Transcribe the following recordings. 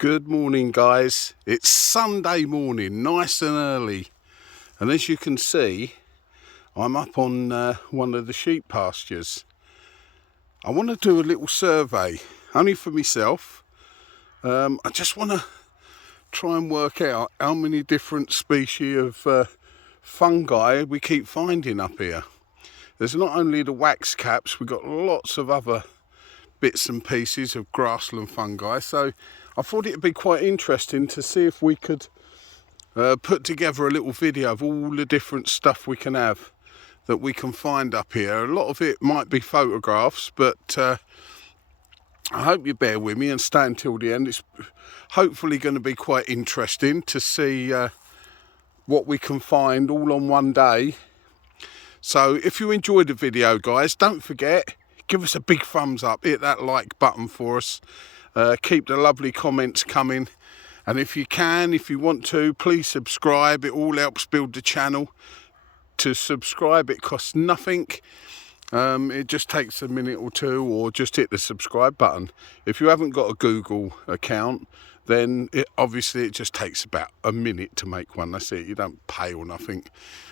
Good morning, guys. It's Sunday morning, nice and early, and as you can see, I'm up on one of the sheep pastures. I want to do a little survey, only for myself. I just want to try and work out how many different species of fungi we keep finding up here. There's not only the wax caps, we've got lots of other bits and pieces of grassland fungi, so I thought it'd be quite interesting to see if we could put together a little video of all the different stuff we can have that we can find up here. A lot of it might be photographs, but I hope you bear with me and stay until the end. It's hopefully going to be quite interesting to see what we can find all on one day. So if you enjoyed the video, guys, don't forget, give us a big thumbs up, hit that like button for us. Keep the lovely comments coming, and if you want to, please subscribe. It all helps build the channel. To subscribe, it costs nothing. It just takes a minute or two, or just hit the subscribe button. If you haven't got a Google account, then obviously it just takes about a minute to make one. That's it, you don't pay or nothing.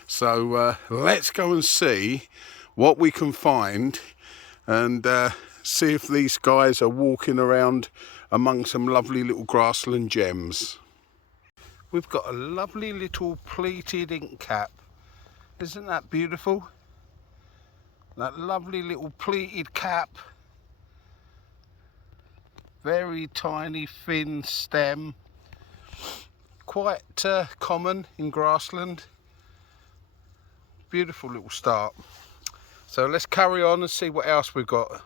So let's go and see what we can find, and see if these guys are walking around among some lovely little grassland gems. We've got a lovely little pleated ink cap. Isn't that beautiful? That lovely little pleated cap. Very tiny, thin stem. Quite common in grassland. Beautiful little start. So let's carry on and see what else we've got.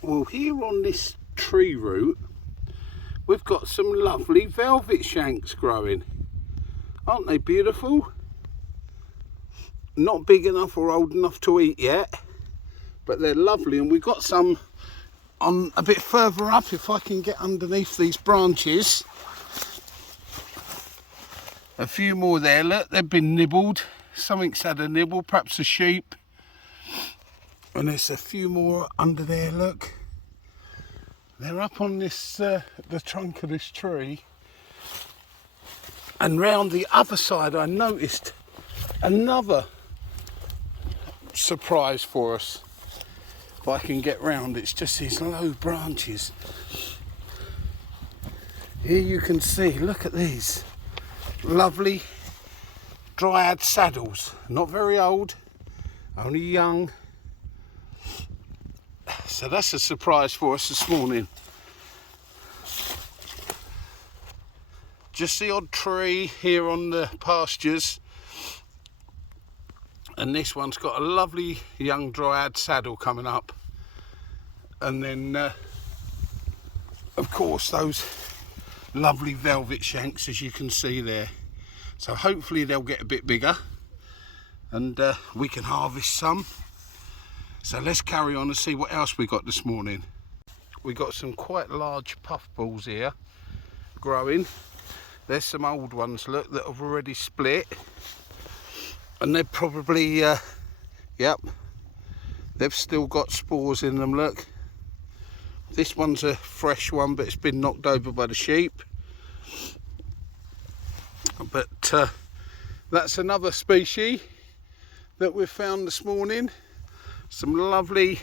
Well, here on this tree root, we've got some lovely velvet shanks growing. Aren't they beautiful? Not big enough or old enough to eat yet, but they're lovely. And we've got some on a bit further up, if I can get underneath these branches. A few more there, look, they've been nibbled. Something's had a nibble, perhaps a sheep. And there's a few more under there, look. They're up on this, the trunk of this tree. And round the other side I noticed another surprise for us. If I can get round, it's just these low branches. Here you can see, look at these. Lovely dryad saddles. Not very old, only young. So that's a surprise for us this morning. Just the odd tree here on the pastures, and this one's got a lovely young dryad saddle coming up, and then of course those lovely velvet shanks, as you can see there. So hopefully they'll get a bit bigger and we can harvest some. So let's carry on and see what else we got this morning. We got some quite large puffballs here growing. There's some old ones, look, that have already split, and they're probably yep, they've still got spores in them, look. This one's a fresh one, but it's been knocked over by the sheep. But that's another species that we've found this morning. Some lovely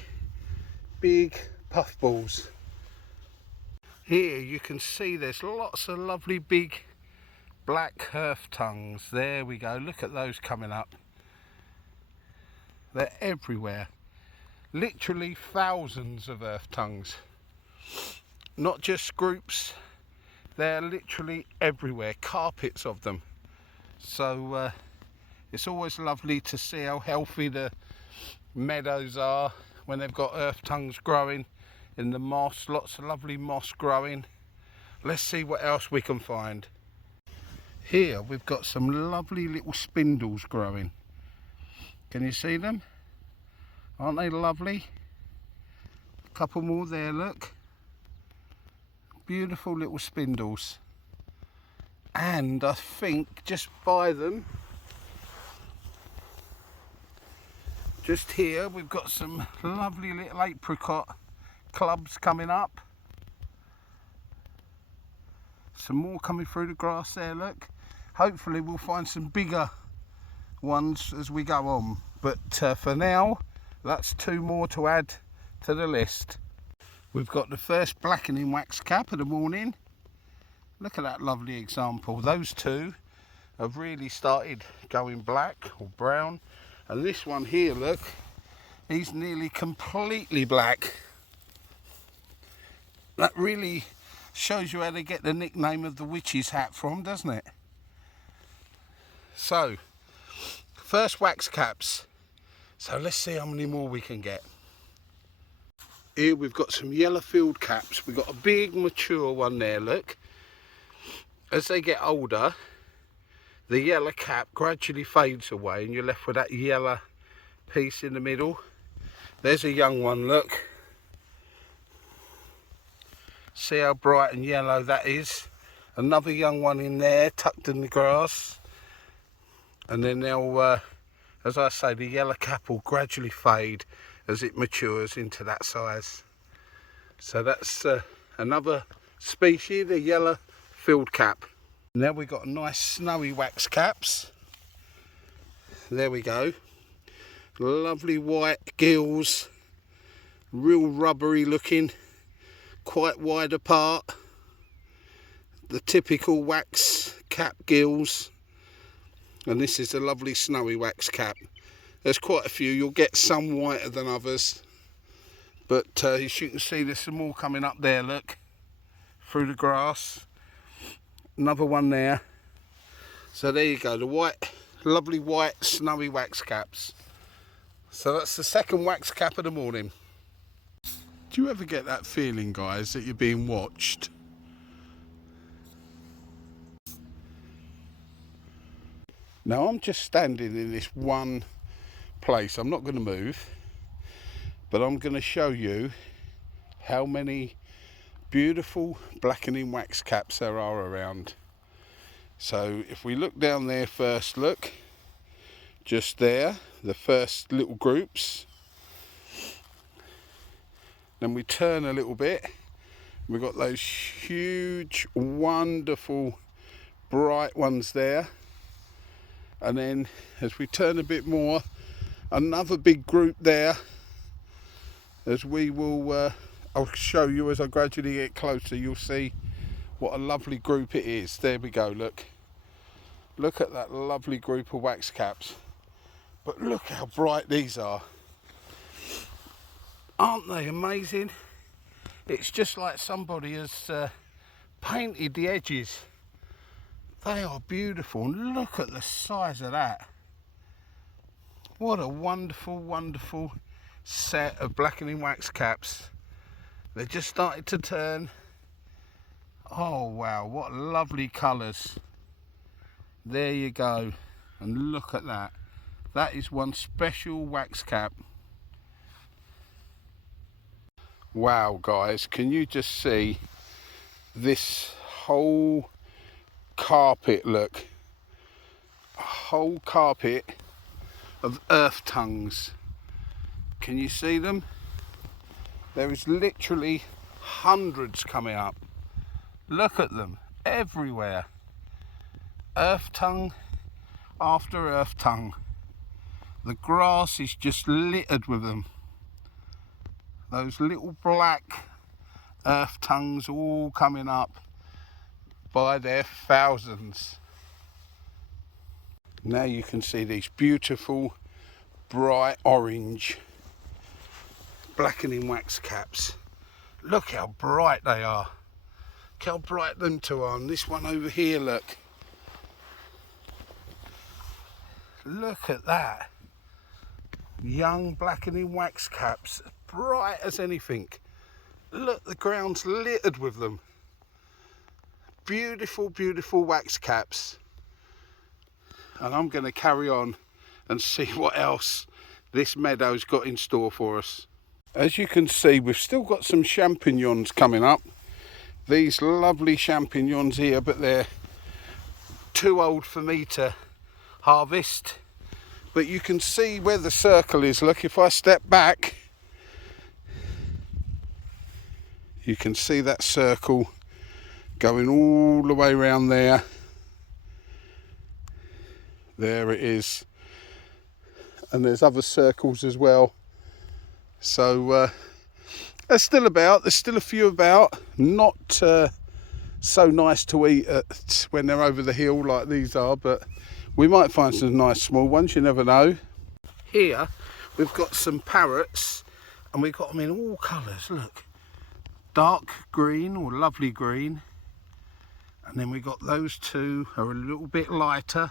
big puffballs. Here you can see there's lots of lovely big black earth tongues. There we go, look at those coming up. They're everywhere. Literally thousands of earth tongues. Not just groups, they're literally everywhere, carpets of them. So it's always lovely to see how healthy the meadows are when they've got earth tongues growing in the moss. Lots of lovely moss growing. Let's see what else we can find. Here we've got some lovely little spindles growing. Can you see them? Aren't they lovely? A couple more there, look. Beautiful little spindles. And I think just by them, just here, we've got some lovely little apricot clubs coming up. some more coming through the grass there, look. Hopefully we'll find some bigger ones as we go on, but for now that's 2 more to add to the list. We've got the first blackening wax cap of the morning. Look at that lovely example. Those 2 have really started going black or brown, and this one here, look, he's nearly completely black. That really shows you how they get the nickname of the witch's hat from, doesn't it? So, first wax caps. So let's see how many more we can get. Here we've got some yellow field caps. We've got a big mature one there, look. As they get older, the yellow cap gradually fades away and you're left with that yellow piece in the middle. There's a young one, look. See how bright and yellow that is. Another young one in there, tucked in the grass. And then they'll, as I say, the yellow cap will gradually fade as it matures into that size. So that's another species, the yellow field cap. Now we've got nice snowy wax caps. There we go. Lovely white gills, real rubbery looking, quite wide apart. The typical wax cap gills. And this is a lovely snowy wax cap. There's quite a few. You'll get some whiter than others, but as you can see, there's some more coming up there, look, through the grass. Another one there. So there you go, the white, lovely white snowy wax caps. So that's the second wax cap of the morning. Do you ever get that feeling, guys, that you're being watched? Now I'm just standing in this one place. I'm not going to move, but I'm going to show you how many beautiful blackening wax caps there are around. So if we look down there first, look, just there, the first little groups. Then we turn a little bit. We've got those huge, wonderful, bright ones there. And then as we turn a bit more, another big group there. As we will, I'll show you as I gradually get closer, you'll see what a lovely group it is. There we go, look. Look at that lovely group of wax caps. But look how bright these are. Aren't they amazing? It's just like somebody has painted the edges. They are beautiful, and look at the size of that. What a wonderful, wonderful set of blackening wax caps. They're just starting to turn. Oh wow, what lovely colours. There you go, and look at that. That is one special wax cap. Wow guys, can you just see this whole carpet, look, a whole carpet of earth tongues. Can you see them? There is literally hundreds coming up. Look at them everywhere. Earth tongue after earth tongue. The grass is just littered with them. Those little black earth tongues all coming up by their thousands. Now you can see these beautiful bright orange blackening wax caps. Look how bright they are. Look how bright them two are. And this one over here, look. Look at that. Young blackening wax caps, bright as anything. Look, the ground's littered with them. Beautiful, beautiful wax caps. And I'm going to carry on and see what else this meadow's got in store for us. As you can see, we've still got some champignons coming up. These lovely champignons here, but they're too old for me to harvest. But you can see where the circle is. Look, if I step back, you can see that circle going all the way around there. There it is. And there's other circles as well. So they're still about. There's still a few about. Not so nice to eat when they're over the hill like these are, but we might find some nice small ones, you never know. Here we've got some parrots, and we've got them in all colours. Look, dark green or lovely green, and then we got those two are a little bit lighter,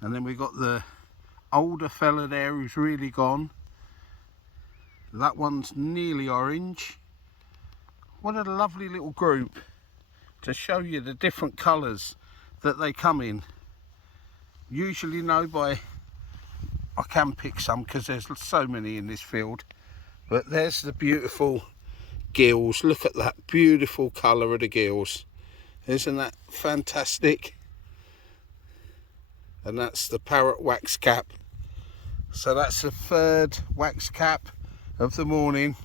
and then we got the older fella there who's really gone. That one's nearly orange. What a lovely little group to show you the different colours that they come in. Usually know by, I can pick some because there's so many in this field, but there's the beautiful gills. Look at that beautiful colour of the gills. Isn't that fantastic? And that's the parrot wax cap. So that's the third wax cap of the morning.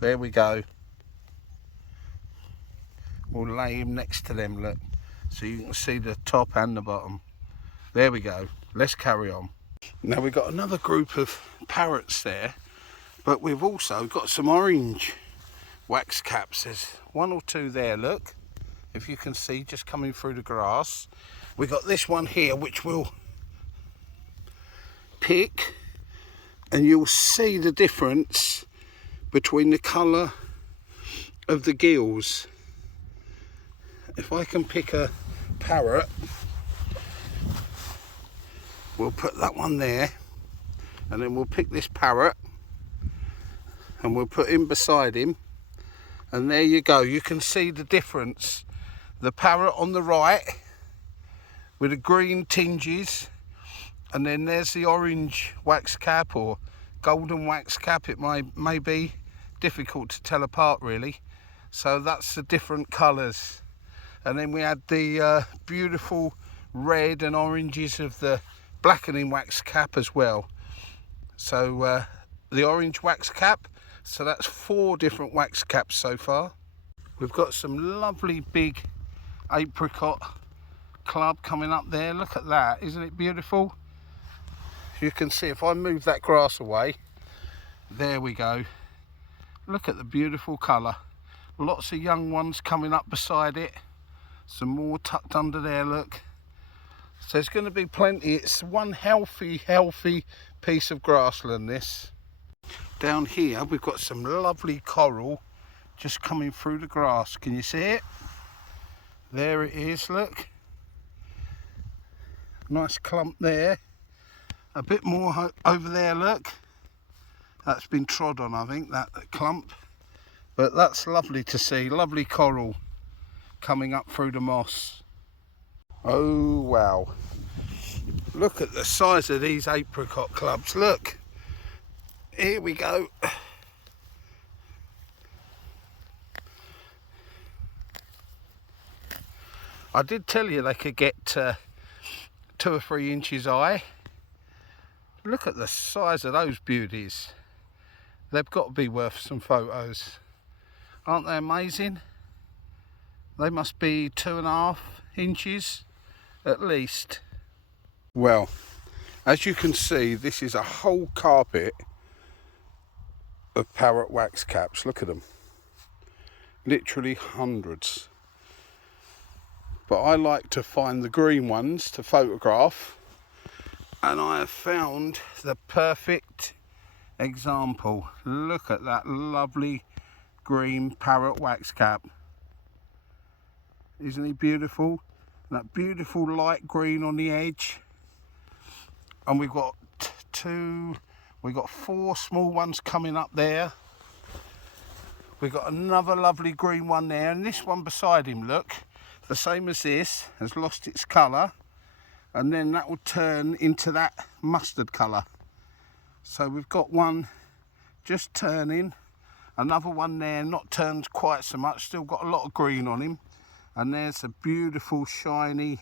There we go. We'll lay him next to them, look, so you can see the top and the bottom. There we go. Let's carry on. Now we've got another group of parrots there, but we've also got some orange wax caps. There's one or two there, look, if you can see, just coming through the grass. We've got this one here which we'll pick, and you'll see the difference between the colour of the gills. If I can pick a parrot, we'll put that one there, and then we'll pick this parrot and we'll put him beside him, and there you go. You can see the difference. The parrot on the right with the green tinges, and then there's the orange wax cap or golden wax cap. It may be difficult to tell apart really. So that's the different colours. And then we had the beautiful red and oranges of the blackening wax cap as well. So the orange wax cap, so that's 4 different wax caps so far. We've got some lovely big apricot club coming up there. Look at that, isn't it beautiful? You can see if I move that grass away, there we go. Look at the beautiful colour. Lots of young ones coming up beside it. Some more tucked under there, look. So there's going to be plenty. It's one healthy piece of grassland, this. Down here we've got some lovely coral just coming through the grass. Can you see it? There it is, look. Nice clump there. A bit more over there, look. That's been trod on, I think, that clump. But that's lovely to see. Lovely coral coming up through the moss. Oh wow, look at the size of these apricot clubs. Look, here we go. I did tell you they could get 2 or 3 inches high. Look at the size of those beauties. They've got to be worth some photos. Aren't they amazing? They must be 2.5 inches at least. Well, as you can see, this is a whole carpet of parrot wax caps. Look at them. Literally hundreds. But I like to find the green ones to photograph, and I have found the perfect example. Look at that lovely green parrot wax cap. Isn't he beautiful? That beautiful light green on the edge. And we've got 4 small ones coming up there. We've got another lovely green one there, and this one beside him, look, the same as this, has lost its colour, and then that will turn into that mustard colour. So we've got one just turning, another one there not turned quite so much, still got a lot of green on him. And there's a beautiful shiny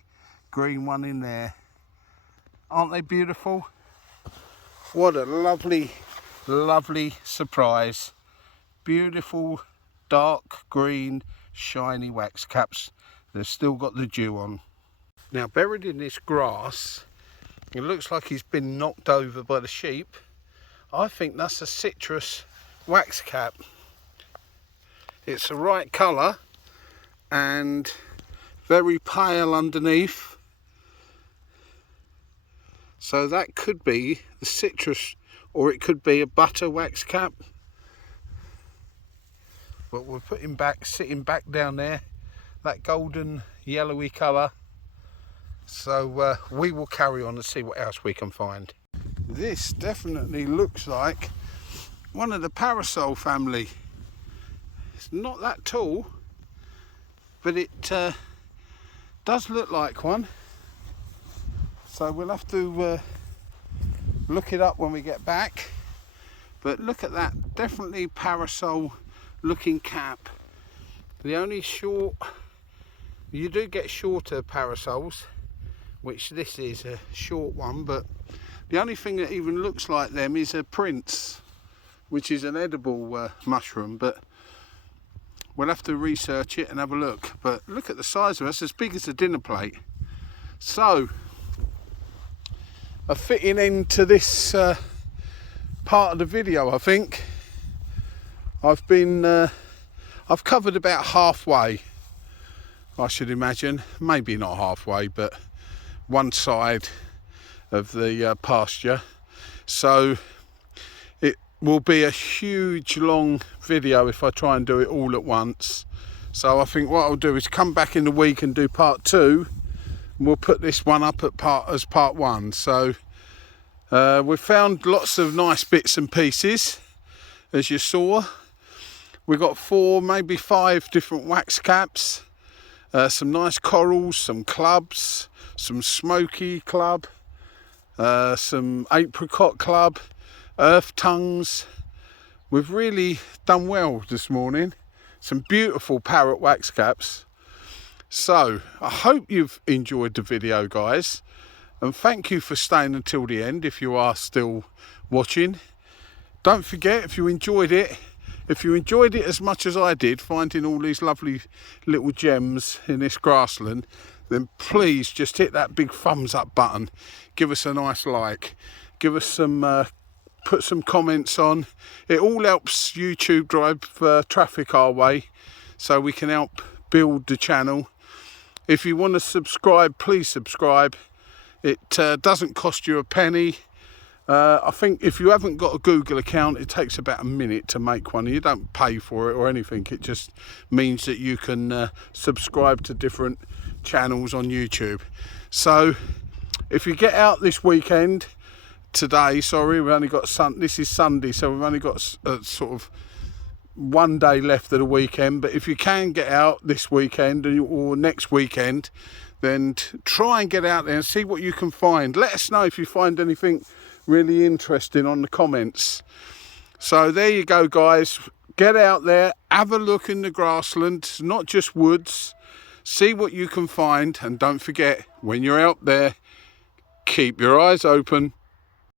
green one in there. Aren't they beautiful? What a lovely surprise. Beautiful dark green shiny wax caps. They've still got the dew on. Now, buried in this grass, it looks like he's been knocked over by the sheep. I think that's a citrus wax cap. It's the right colour and very pale underneath. So that could be the citrus, or it could be a butter wax cap. But we'll put him back, sitting back down there, that golden yellowy colour. So we will carry on and see what else we can find. This definitely looks like one of the parasol family. It's not that tall, but it does look like one. So we'll have to look it up when we get back. But look at that, definitely parasol looking cap. The only short, you do get shorter parasols, which this is a short one, but the only thing that even looks like them is a prince, which is an edible mushroom, but we'll have to research it and have a look. But look at the size of it, it's as big as a dinner plate. So, a fitting end to this part of the video, I think. I've covered about halfway, I should imagine. Maybe not halfway, but one side of the pasture. So it will be a huge long video if I try and do it all at once. So I think what I'll do is come back in the week and do part 2, and we'll put this one up as part 1. So we've found lots of nice bits and pieces, as you saw. We've got 4, maybe 5 different wax caps, some nice corals, some clubs, some smoky club, some apricot club, earth tongues. We've really done well this morning. Some beautiful parrot wax caps. So I hope you've enjoyed the video, guys, and thank you for staying until the end if you are still watching. Don't forget, if you enjoyed it as much as I did, finding all these lovely little gems in this grassland, then please just hit that big thumbs up button. Give us a nice like. Give us some, put some comments on. It all helps YouTube drive traffic our way, so we can help build the channel. If you want to subscribe, please subscribe. It doesn't cost you a penny. I think if you haven't got a Google account, it takes about a minute to make one. You don't pay for it or anything. It just means that you can subscribe to different channels on YouTube. So if you get out this weekend, today, sorry, we've only got this is Sunday, so we've only got sort of one day left of the weekend. But if you can get out this weekend or next weekend, then try and get out there and see what you can find. Let us know if you find anything really interesting on the comments. So there you go, guys. Get out there, have a look in the grassland, not just woods. See what you can find, and don't forget, when you're out there, keep your eyes open.